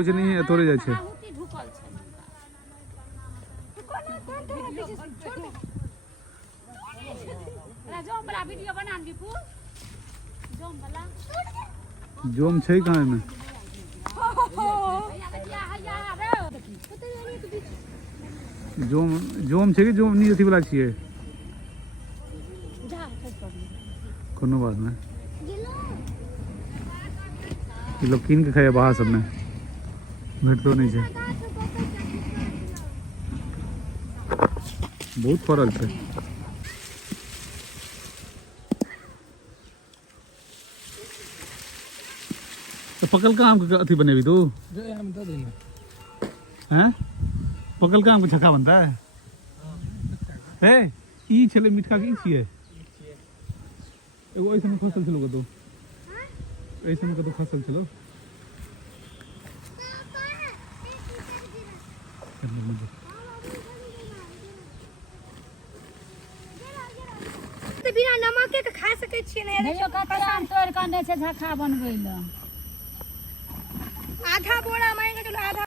कुछ नहीं है तोड़े जाए छे जोम छे कहाँ में जोम छे कि जोम नहीं अथी वाला छिए कोनो बात नहीं ये लोग कीन के खाए बाहर सब में भेट तो नहीं है बहुत फरल है तो पकल का आम का अथी बने भी तू हैं पकल का आम का छक्का बनता है ई छले मिठका की छिए एगो ऐसे में फसल चलो तो ऐसे में तो फसल चलो तो बिना नमक के खा सके छी ने देखियो कतरा आम तोड़ के ने छै झक्का बनबै ल आधा बोरा मांगे चलो आधा